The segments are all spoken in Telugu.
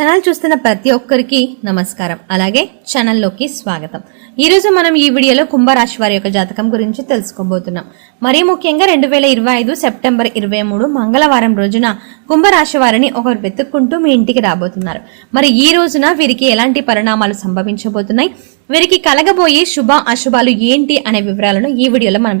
ఛానల్ చూస్తున్న ప్రతి ఒక్కరికి నమస్కారం. అలాగే ఛానల్లోకి స్వాగతం. ఈరోజు మనం ఈ వీడియోలో కుంభరాశి వారి యొక్క జాతకం గురించి తెలుసుకోబోతున్నాం. మరీ ముఖ్యంగా రెండు వేల ఇరవై ఐదు సెప్టెంబర్ ఇరవై మూడు మంగళవారం రోజున కుంభరాశి వారిని ఒకరు వెతుక్కుంటూ మీ ఇంటికి రాబోతున్నారు. మరి ఈ రోజున వీరికి ఎలాంటి పరిణామాలు సంభవించబోతున్నాయి? వీరికి కలగబోయే శుభ అశుభాలు ఏంటి అనే వివరాలను ఈ వీడియోలో మనం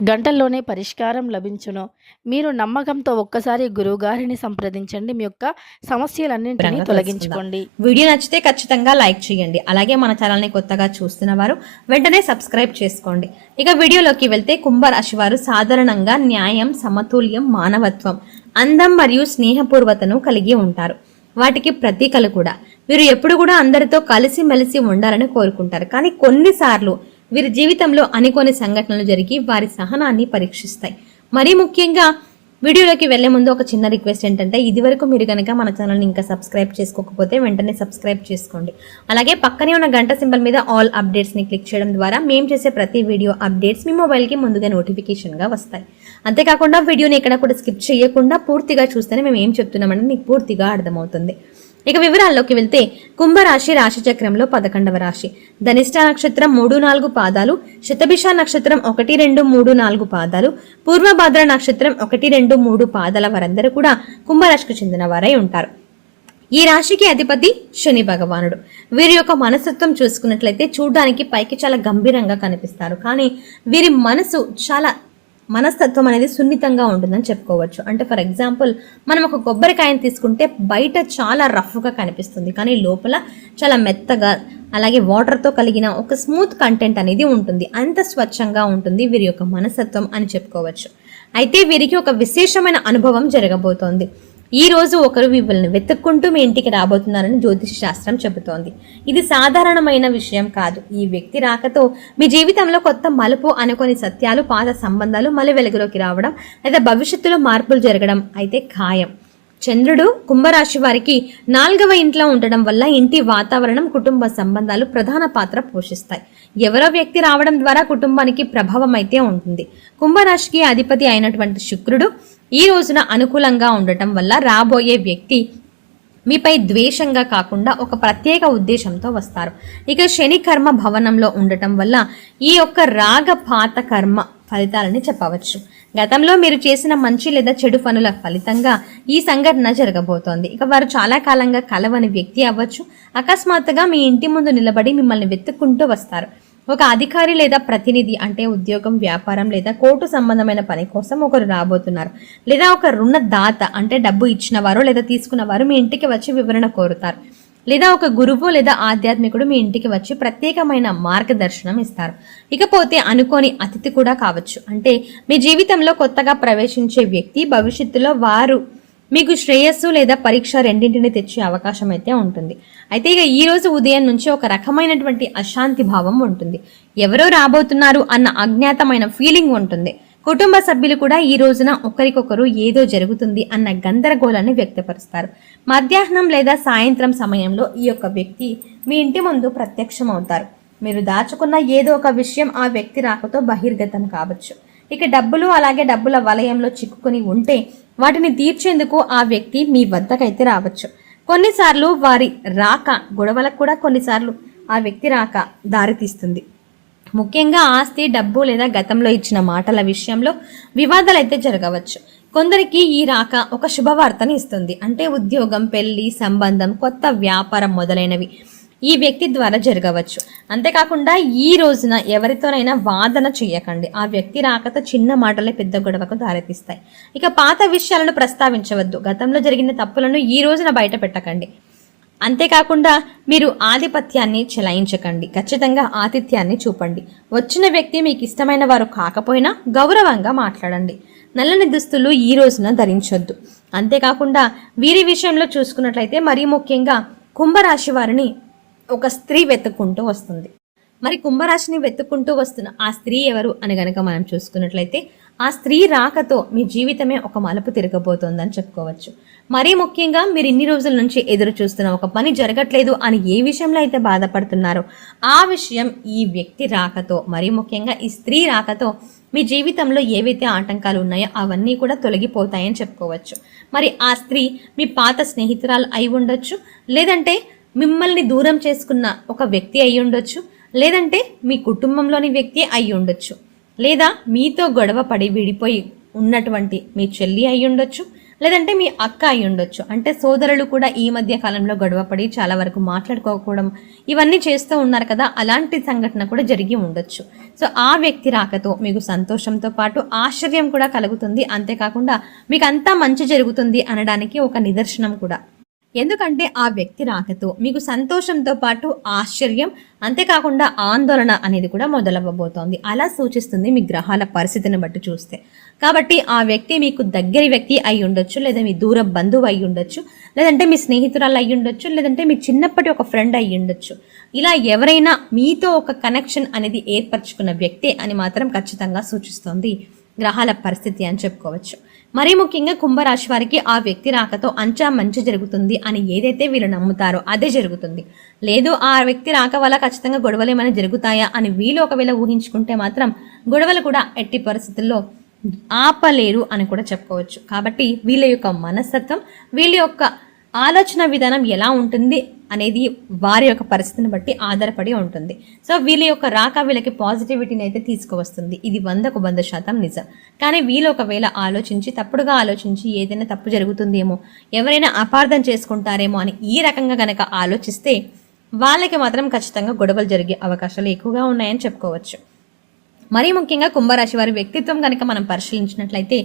గంటల్లోనే పరిష్కారం లభించును. మీరు నమ్మకంతో ఒక్కసారి గురువుగారిని సంప్రదించండి. మీ యొక్క సమస్యలన్నింటినీ తొలగించుకోండి. వీడియో నచ్చితే ఖచ్చితంగా లైక్ చేయండి. అలాగే మన ఛానల్ని కొత్తగా చూస్తున్న వారు వెంటనే సబ్స్క్రైబ్ చేసుకోండి. ఇక వీడియోలోకి వెళ్తే కుంభరాశి వారు సాధారణంగా న్యాయం సమతుల్యం మానవత్వం అందం మరియు స్నేహపూర్వతను కలిగి ఉంటారు. వాటికి ప్రతీకలు కూడా. వీరు ఎప్పుడు కూడా అందరితో కలిసి మెలిసి ఉండాలని కోరుకుంటారు. కానీ కొన్నిసార్లు వీరి జీవితంలో అనుకోని సంఘటనలు జరిగి వారి సహనాన్ని పరీక్షిస్తాయి. మరీ ముఖ్యంగా వీడియోలోకి వెళ్ళే ముందు ఒక చిన్న రిక్వెస్ట్ ఏంటంటే ఇదివరకు మీరు కనుక మన ఛానల్ని ఇంకా సబ్స్క్రైబ్ చేసుకోకపోతే వెంటనే సబ్స్క్రైబ్ చేసుకోండి. అలాగే పక్కనే ఉన్న గంట సింబల్ మీద ఆల్ అప్డేట్స్ని క్లిక్ చేయడం ద్వారా మేము చేసే ప్రతి వీడియో అప్డేట్స్ మీ మొబైల్కి ముందుగా నోటిఫికేషన్గా వస్తాయి. అంతేకాకుండా వీడియోని ఎక్కడ కూడా స్కిప్ చేయకుండా పూర్తిగా చూస్తేనే మేము ఏం చెప్తున్నామని మీకు పూర్తిగా అర్థమవుతుంది. ఇక వివరాల్లోకి వెళ్తే కుంభరాశి రాశిచక్రంలో పదకొండవ రాశి. ధనిష్ట నక్షత్రం మూడు నాలుగు పాదాలు శతభిష నక్షత్రం ఒకటి రెండు మూడు నాలుగు పాదాలు పూర్వభద్ర నక్షత్రం ఒకటి రెండు మూడు పాదాల వారందరూ కూడా కుంభరాశికి చెందిన వారై ఉంటారు. ఈ రాశికి అధిపతి శని భగవానుడు. వీరి యొక్క మనస్తత్వం చూసుకున్నట్లయితే చూడడానికి పైకి చాలా గంభీరంగా కనిపిస్తారు. కానీ వీరి మనసు చాలా మనస్తత్వం అనేది సున్నితంగా ఉంటుందని చెప్పుకోవచ్చు. అంటే ఫర్ ఎగ్జాంపుల్ మనం ఒక కొబ్బరికాయని తీసుకుంటే బయట చాలా రఫ్గా కనిపిస్తుంది. కానీ లోపల చాలా మెత్తగా అలాగే వాటర్తో కలిగిన ఒక స్మూత్ కంటెంట్ అనేది ఉంటుంది. అంత స్వచ్ఛంగా ఉంటుంది వీరి యొక్క మనస్తత్వం అని చెప్పుకోవచ్చు. అయితే వీరికి ఒక విశేషమైన అనుభవం జరగబోతోంది. ఈ రోజు ఒకరు మిమ్మల్ని వెతుక్కుంటూ మీ ఇంటికి రాబోతున్నారని జ్యోతిష శాస్త్రం చెబుతోంది. ఇది సాధారణమైన విషయం కాదు. ఈ వ్యక్తి రాకతో మీ జీవితంలో కొత్త మలుపు అనుకొని సత్యాలు పాత సంబంధాలు మళ్ళీ వెలుగులోకి రావడం లేదా భవిష్యత్తులో మార్పులు జరగడం అయితే ఖాయం. చంద్రుడు కుంభరాశి వారికి నాలుగవ ఇంట్లో ఉండడం వల్ల ఇంటి వాతావరణం కుటుంబ సంబంధాలు ప్రధాన పాత్ర పోషిస్తాయి. ఎవరో వ్యక్తి రావడం ద్వారా కుటుంబానికి ప్రభావం అయితే ఉంటుంది. కుంభరాశికి అధిపతి అయినటువంటి శుక్రుడు ఈ రోజున అనుకూలంగా ఉండటం వల్ల రాబోయే వ్యక్తి మీపై ద్వేషంగా కాకుండా ఒక ప్రత్యేక ఉద్దేశంతో వస్తారు. ఇక శని కర్మ భవనంలో ఉండటం వల్ల ఈ యొక్క రాగ పాత కర్మ ఫలితాలని చెప్పవచ్చు. గతంలో మీరు చేసిన మంచి లేదా చెడు పనుల ఫలితంగా ఈ సంఘటన జరగబోతోంది. ఇక వారు చాలా కాలంగా కలవని వ్యక్తి అవ్వచ్చు. అకస్మాత్తుగా మీ ఇంటి ముందు నిలబడి మిమ్మల్ని వెతుక్కుంటూ వస్తారు. ఒక అధికారి లేదా ప్రతినిధి అంటే ఉద్యోగం వ్యాపారం లేదా కోర్టు సంబంధమైన పని కోసం ఒకరు రాబోతున్నారు. లేదా ఒక రుణదాత అంటే డబ్బు ఇచ్చిన వారు లేదా తీసుకున్న వారు మీ ఇంటికి వచ్చి వివరణ కోరుతారు. లేదా ఒక గురువు లేదా ఆధ్యాత్మికుడు మీ ఇంటికి వచ్చి ప్రత్యేకమైన మార్గదర్శనం ఇస్తారు. ఇకపోతే అనుకోని అతిథి కూడా కావచ్చు. అంటే మీ జీవితంలో కొత్తగా ప్రవేశించే వ్యక్తి భవిష్యత్తులో వారు మీకు శ్రేయస్సు లేదా పరీక్ష రెండింటిని తెచ్చే అవకాశం అయితే ఉంటుంది. అయితే ఇక ఈ రోజు ఉదయం నుంచి ఒక రకమైనటువంటి అశాంతి భావం ఉంటుంది. ఎవరో రాబోతున్నారు అన్న అజ్ఞాతమైన ఫీలింగ్ ఉంటుంది. కుటుంబ సభ్యులు కూడా ఈ రోజున ఒకరికొకరు ఏదో జరుగుతుంది అన్న గందరగోళాన్ని వ్యక్తపరుస్తారు. మధ్యాహ్నం లేదా సాయంత్రం సమయంలో ఈ యొక్క వ్యక్తి మీ ఇంటి ముందు ప్రత్యక్షం అవుతారు మీరు దాచుకున్న ఏదో ఒక విషయం ఆ వ్యక్తి రాకతో బహిర్గతం కావచ్చు. ఇక డబ్బులు అలాగే డబ్బుల వలయంలో చిక్కుకొని ఉంటే వాటిని తీర్చేందుకు ఆ వ్యక్తి మీ వద్దకైతే రావచ్చు. కొన్నిసార్లు వారి రాక గొడవలకు కూడా కొన్నిసార్లు ఆ వ్యక్తి రాక దారితీస్తుంది. ముఖ్యంగా ఆస్తి డబ్బు లేదా గతంలో ఇచ్చిన మాటల విషయంలో వివాదాలు అయితే జరగవచ్చు. కొందరికి ఈ రాక ఒక శుభవార్తని ఇస్తుంది. అంటే ఉద్యోగం పెళ్ళి సంబంధం కొత్త వ్యాపారం మొదలైనవి ఈ వ్యక్తి ద్వారా జరగవచ్చు. అంతేకాకుండా ఈ రోజున ఎవరితోనైనా వాదన చేయకండి. ఆ వ్యక్తి రాకతో చిన్న మాటలే పెద్ద గొడవకు దారితీస్తాయి. ఇక పాత విషయాలను ప్రస్తావించవద్దు. గతంలో జరిగిన తప్పులను ఈ రోజున బయట పెట్టకండి. అంతేకాకుండా మీరు ఆధిపత్యాన్ని చెలాయించకండి. ఖచ్చితంగా ఆతిథ్యాన్ని చూపండి. వచ్చిన వ్యక్తి మీకు ఇష్టమైన వారు కాకపోయినా గౌరవంగా మాట్లాడండి. నల్లని దుస్తులు ఈ రోజున ధరించొద్దు. అంతేకాకుండా వీరి విషయంలో చూసుకున్నట్లయితే మరీ ముఖ్యంగా కుంభరాశి వారిని ఒక స్త్రీ వెతుక్కుంటూ వస్తుంది. మరి కుంభరాశిని వెతుక్కుంటూ వస్తున్న ఆ స్త్రీ ఎవరు అని గనక మనం చూసుకున్నట్లయితే ఆ స్త్రీ రాకతో మీ జీవితమే ఒక మలుపు తిరగబోతోందని చెప్పుకోవచ్చు. మరీ ముఖ్యంగా మీరు ఇన్ని రోజుల నుంచి ఎదురు చూస్తున్న ఒక పని జరగట్లేదు అని ఏ విషయంలో అయితే బాధపడుతున్నారో ఆ విషయం ఈ వ్యక్తి రాకతో మరీ ముఖ్యంగా ఈ స్త్రీ రాకతో మీ జీవితంలో ఏవైతే ఆటంకాలు ఉన్నాయో అవన్నీ కూడా తొలగిపోతాయని చెప్పుకోవచ్చు. మరి ఆ స్త్రీ మీ పాత స్నేహితురాలు అయి ఉండొచ్చు లేదంటే మిమ్మల్ని దూరం చేసుకున్న ఒక వ్యక్తి అయి ఉండొచ్చు లేదంటే మీ కుటుంబంలోని వ్యక్తి అయి ఉండొచ్చు. లేదా మీతో గొడవ పడి విడిపోయి ఉన్నటువంటి మీ చెల్లి అయి ఉండొచ్చు లేదంటే మీ అక్క అయి ఉండొచ్చు. అంటే సోదరులు కూడా ఈ మధ్య కాలంలో గొడవపడి చాలా వరకు మాట్లాడుకోకపోవడం ఇవన్నీ చేస్తూ ఉన్నారు కదా అలాంటి సంఘటన కూడా జరిగి ఉండొచ్చు. సో ఆ వ్యక్తి రాకతో మీకు సంతోషంతో పాటు ఆశ్చర్యం కూడా కలుగుతుంది. అంతేకాకుండా మీకు అంతా మంచి జరుగుతుంది అనడానికి ఒక నిదర్శనం కూడా. ఎందుకంటే ఆ వ్యక్తి రాకతో మీకు సంతోషంతో పాటు ఆశ్చర్యం అంతేకాకుండా ఆందోళన అనేది కూడా మొదలవ్వబోతోంది. అలా సూచిస్తుంది మీ గ్రహాల పరిస్థితిని బట్టి చూస్తే. కాబట్టి ఆ వ్యక్తి మీకు దగ్గరి వ్యక్తి అయి ఉండొచ్చు లేదా మీ దూర బంధువు అయి ఉండొచ్చు లేదంటే మీ స్నేహితురాలు అయి ఉండొచ్చు లేదంటే మీ చిన్నప్పటి ఒక ఫ్రెండ్ అయి ఉండొచ్చు. ఇలా ఎవరైనా మీతో ఒక కనెక్షన్ అనేది ఏర్పరచుకున్న వ్యక్తి అని మాత్రం ఖచ్చితంగా సూచిస్తోంది. గ్రహాల పరిస్థితి అని చెప్పుకోవచ్చు. మరీ ముఖ్యంగా కుంభరాశి వారికి ఆ వ్యక్తి రాకతో అంచా మంచి జరుగుతుంది అని ఏదైతే వీళ్ళు నమ్ముతారో అదే జరుగుతుంది. లేదు ఆ వ్యక్తి రాక వల్ల ఖచ్చితంగా గొడవలు ఏమైనా జరుగుతాయా అని వీళ్ళు ఒకవేళ ఊహించుకుంటే మాత్రం గొడవలు కూడా ఎట్టి పరిస్థితుల్లో ఆపలేరు అని కూడా చెప్పుకోవచ్చు. కాబట్టి వీళ్ళ యొక్క మనస్తత్వం వీళ్ళ యొక్క ఆలోచన విధానం ఎలా ఉంటుంది అనేది వారి యొక్క పరిస్థితిని బట్టి ఆధారపడి ఉంటుంది. సో వీళ్ళ యొక్క రాక వీళ్ళకి పాజిటివిటీని అయితే తీసుకువస్తుంది. ఇది వందకు వంద శాతం నిజం. కానీ వీళ్ళు ఒకవేళ ఆలోచించి తప్పుడుగా ఆలోచించి ఏదైనా తప్పు జరుగుతుందేమో ఎవరైనా అపార్థం చేసుకుంటారేమో అని ఈ రకంగా గనక ఆలోచిస్తే వాళ్ళకి మాత్రం ఖచ్చితంగా గొడవలు జరిగే అవకాశాలు ఎక్కువగా ఉన్నాయని చెప్పుకోవచ్చు. మరీ ముఖ్యంగా కుంభరాశి వారి వ్యక్తిత్వం కనుక మనం పరిశీలించినట్లయితే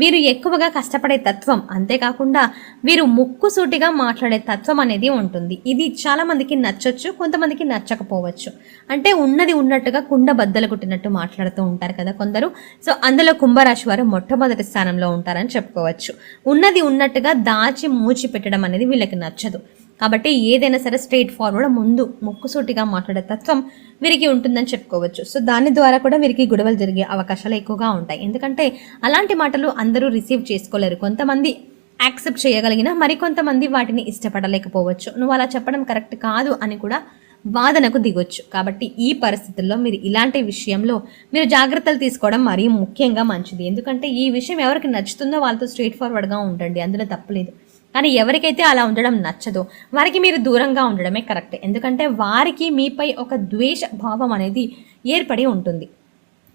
వీరు ఎక్కువగా కష్టపడే తత్వం అంతేకాకుండా వీరు ముక్కుసూటిగా మాట్లాడే తత్వం అనేది ఉంటుంది. ఇది చాలామందికి నచ్చొచ్చు కొంతమందికి నచ్చకపోవచ్చు. అంటే ఉన్నది ఉన్నట్టుగా కుండ బద్దలు కుట్టినట్టు మాట్లాడుతూ ఉంటారు కదా కొందరు. సో అందులో కుంభరాశి వారు మొట్టమొదటి స్థానంలో ఉంటారని చెప్పుకోవచ్చు. ఉన్నది ఉన్నట్టుగా దాచి మూచి పెట్టడం అనేది వీళ్ళకి నచ్చదు. కాబట్టి ఏదైనా సరే స్ట్రైట్ ఫార్వర్డ్ ముందు ముక్కుసూటిగా మాట్లాడే తత్వం వీరికి ఉంటుందని చెప్పుకోవచ్చు. సో దాని ద్వారా కూడా వీరికి గొడవలు జరిగే అవకాశాలు ఎక్కువగా ఉంటాయి. ఎందుకంటే అలాంటి మాటలు అందరూ రిసీవ్ చేసుకోలేరు. కొంతమంది యాక్సెప్ట్ చేయగలిగిన మరికొంతమంది వాటిని ఇష్టపడలేకపోవచ్చు. నువ్వు అలా చెప్పడం కరెక్ట్ కాదు అని కూడా వాదనకు దిగొచ్చు. కాబట్టి ఈ పరిస్థితుల్లో మీరు ఇలాంటి విషయంలో మీరు జాగ్రత్తలు తీసుకోవడం మరీ ముఖ్యంగా మంచిది. ఎందుకంటే ఈ విషయం ఎవరికి నచ్చుతుందో వాళ్ళతో స్ట్రైట్ ఫార్వర్డ్గా ఉండండి. అందులో తప్పలేదు కానీ ఎవరికైతే అలా ఉండడం నచ్చదో వారికి మీరు దూరంగా ఉండడమే కరెక్ట్. ఎందుకంటే వారికి మీపై ఒక ద్వేష భావం అనేది ఏర్పడి ఉంటుంది.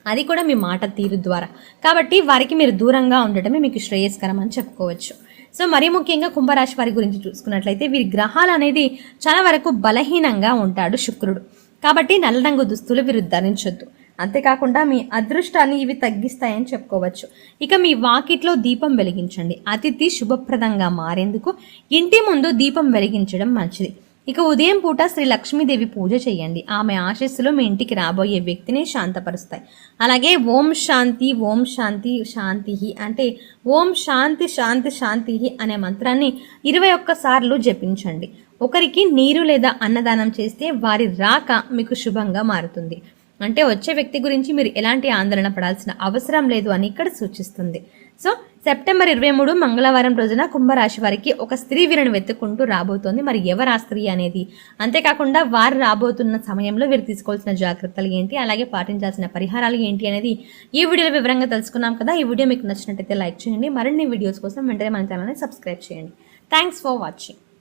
అది కూడా మీ మాట తీరు ద్వారా. కాబట్టి వారికి మీరు దూరంగా ఉండటమే మీకు శ్రేయస్కరం అని చెప్పుకోవచ్చు. సో మరీ ముఖ్యంగా కుంభరాశి వారి గురించి చూసుకున్నట్లయితే వీరి గ్రహాలు అనేది చాలా వరకు బలహీనంగా ఉంటాడు శుక్రుడు. కాబట్టి నల్ల రంగు దుస్తులు వీరు ధరించొద్దు. అంతేకాకుండా మీ అదృష్టాన్ని ఇవి తగ్గిస్తాయని చెప్పుకోవచ్చు. ఇక మీ వాకిట్లో దీపం వెలిగించండి. అతిథి శుభప్రదంగా మారేందుకు ఇంటి ముందు దీపం వెలిగించడం మంచిది. ఇక ఉదయం పూట శ్రీ లక్ష్మీదేవి పూజ చేయండి. ఆమె ఆశస్సులు మీ ఇంటికి రాబోయే వ్యక్తిని శాంతపరుస్తాయి. అలాగే ఓం శాంతి ఓం శాంతి శాంతి అంటే ఓం శాంతి శాంతి శాంతి అనే మంత్రాన్ని ఇరవై ఒక్కసార్లు జపించండి. ఒకరికి నీరు లేదా అన్నదానం చేస్తే వారి రాక మీకు శుభంగా మారుతుంది. అంటే వచ్చే వ్యక్తి గురించి మీరు ఎలాంటి ఆందోళన పడాల్సిన అవసరం లేదు అని ఇక్కడ సూచిస్తుంది. సో సెప్టెంబర్ ఇరవై మూడు మంగళవారం రోజున కుంభరాశి వారికి ఒక స్త్రీ వీరిని వెతుక్కుంటూ రాబోతోంది. మరి ఎవరు ఆ స్త్రీ అనేది? అంతేకాకుండా వారు రాబోతున్న సమయంలో వీరు తీసుకోవాల్సిన జాగ్రత్తలు ఏంటి? అలాగే పాటించాల్సిన పరిహారాలు ఏంటి అనేది ఈ వీడియోలో వివరంగా తెలుసుకున్నాం కదా. ఈ వీడియో మీకు నచ్చినట్టయితే లైక్ చేయండి. మరిన్ని వీడియోస్ కోసం వెంటనే మన ఛానల్ని సబ్స్క్రైబ్ చేయండి. Thanks for watching